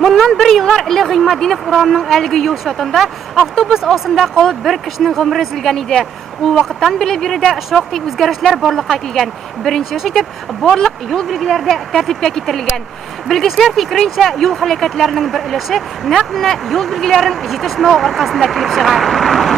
Моннан bir еллар эле Гыймадинов урамының әлеге юл шатында автобус асында калып bir кешенең гомере өзелгән иде. Ул вакыттан бирле биредә шактый үзгәрешләр барлыкка килгән. Беренче итеп барлык юл билгеләрдә тәртипкә китерелгән. Белгечләр фикеренчә, юл һәлакәтләренең bir өлеше нәкъ менә юл билгеләрен җитешмәү аркасында килеп чыга.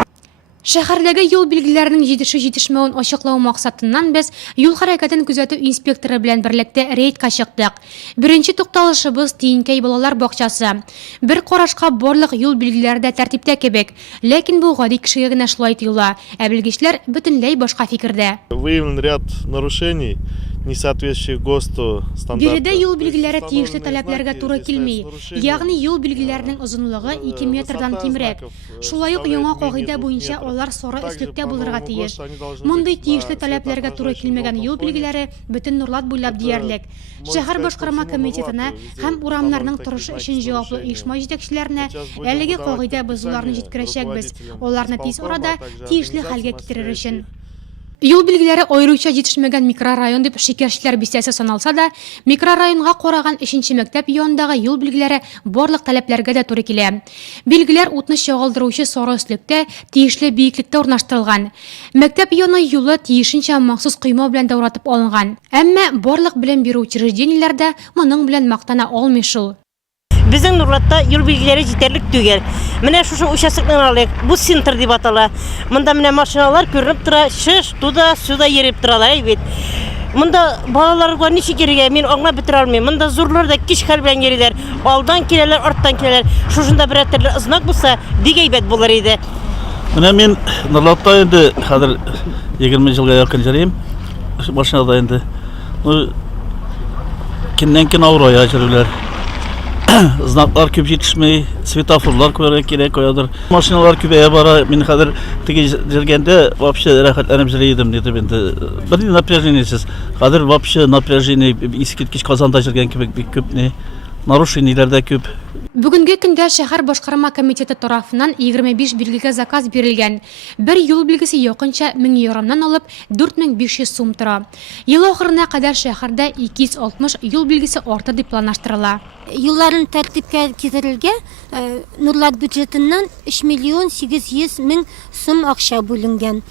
Шәһәрдәге юл билгеләренең җитешмәвен ачыклау максатыннан без юл хәрәкәтен күзәтү инспекторы белән берлектә рейдка чыктык. Беренче тукталышыбыз Тиенкәй балалар бакчасы. Бер карашка барлык юл билгеләре дә тәртиптә кебек, ләкин бу гади кешегә генә шулай тоела. Ә белгечләр бөтенләй башка фикердә. Выявлен ряд нарушений, не соответствующих ГОСТу стандартам. Биредә юл билгеләре тиешле таләпләргә туры килми. Ягъни юл билгеләренең озынлыгы 2 метрдан кимрәк. Шулай ук яңа кагыйдә буенча алар сары өслектә булырга тиеш. Мондый тиешле таләпләргә туры килмәгән юл билгеләре бөтен Нурлат буйлап диярлек. Шәһәр башкарма комитетына һәм урамнарның торышы өчен җаваплы оешма җитәкчеләренә әлеге кагыйдә бозуларны җиткерәчәкбез. Аларны тиз арада тиешле хәлгә китерер өчен. Юл билгеләре аеруча җитешмәгән микрорайон дип шикәрчеләр бистәсе саналса да, микрорайонга караган 3нче мәктәп янындагы юл билгеләре барлык таләпләргә дә туры килә. Билгеләр утны чагылдыручы сары өслектә, тиешле биеклектә урнаштырылган. Мәктәп яны юлы тиешенчә махсус койма белән дәүратып алынган. Әмма барлык белем бирү учреждениеләрдә моның белән мактана алмый шул. Безнең Нурлатта юл билгеләре җитәрлек түгел. Менә шушы участокны алыйк. Бу центр дип атала. Монда менә машиналар күренеп тора, шиш, туда, сюда йөреп торалар бит. Монда балаларга ничек йөрергә мин аңлап бетерә алмыйм. Монда зурлар да кич хәл белән йөриләр. Алдан киләләр, арттан киләләр. Шушында бер төрле знак булса, бик әйбәт булыр иде. Менә мин Нурлатта инде хәзер 20 елга якын йөрим. Машинада инде. Көннән-көн авырая йөрүләр. Знаклар күп җитешмәй, светофорлар күрә кирәк куядыр. Машиналар күбәя бара. Мин хәзер теге җиргәндә вообще рәхәтләнеп җырлыйдым дип инде. Бер напряжениесез. Хәзер вообще напряжение искиткеч Казанда җиргән кебек бик күп не нарушениеләр дә күп. Бүгенге көндә шәһәр башкарма комитеты тарафыннан 25 билгегә заказ бирелгән. Бер юл билгесе якынча 1000 евроннан алып 4500 сум тора. Ел ахырына кадәр шәһәрдә 260 юл билгесе арты дип планлаштырыла. Юлларын тәртипкә китерергә Нурлат бюджетыннан 3 миллион 800 мең сум акча бүленгән.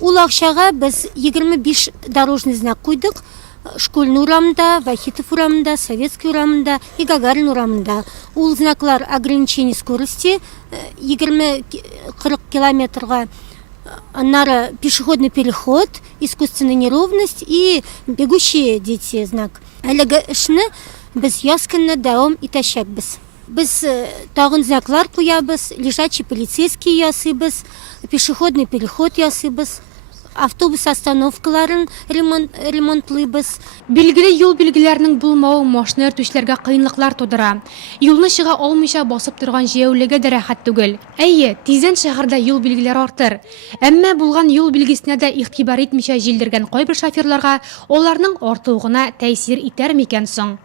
Ул акчага без 25 дорожный знак куйдык. Школьный урамында, Вахитов урамында, Советский урамында и Гагарин урамында. Ул знаклар ограничение скорости 20-40 километрга. Аннары пешеходный переход, искусственная неровность и бегущие дети знак. Әлеге эшне без яз көнне дәвам итәчәкбез. Без тагын знаклар куябыз, лежачий полицейский ясыйбыз, пешеходный переход ясыйбыз. Автобус остановкаларын ремонтлыйбыз. Билгеле юл билгеләренең булмавы машина йөртүчеләргә кыенлыклар тудыра. Юлны чыга алмыйча басып торган җәяүлегә дә рәхәт түгел. Әйе, тиздән шәһәрдә юл билгеләре артыр. Әмма булган юл билгесенә дә игътибар итмичә җилдергән кайбер шоферларга аларның артуына тәэсир итәр микән соң?